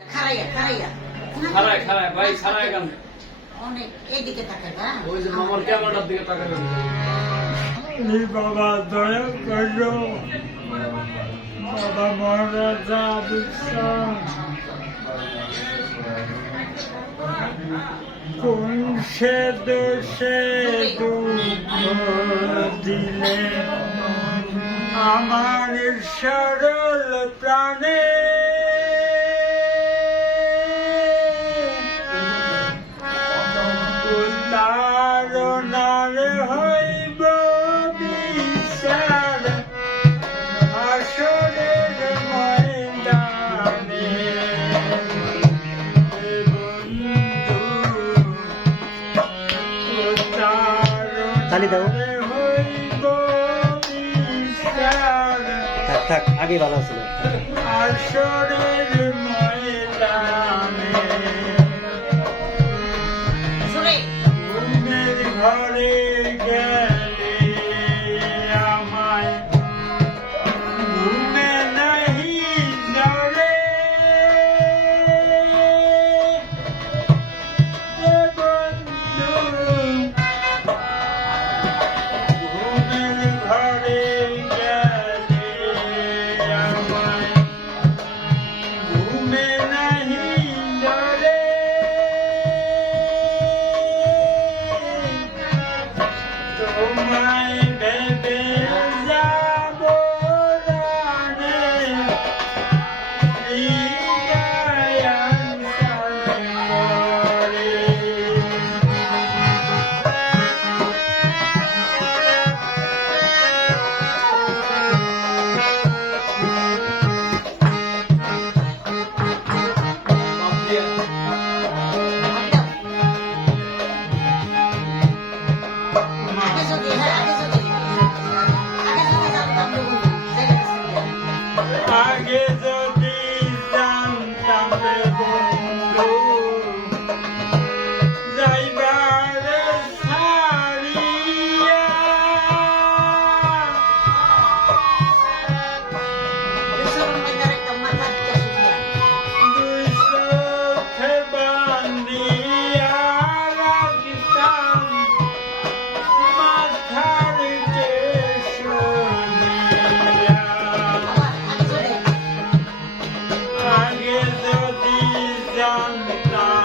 খারাইয়া খারাইয়া খারায় খারায় ভাই খারায় কেন অনেক এদিকে থাকে ওই যে মামার ক্যামেরার দিকে তাকাবেন নি বাবা দয়া করো। বাবা মহারাজা বিশ্রাম কোন সে দোষে দুঃখ দিলে? আমার সরল প্রাণে তালি দাও। থাক থাক আগে ভালো ছিল Deus. on the ground.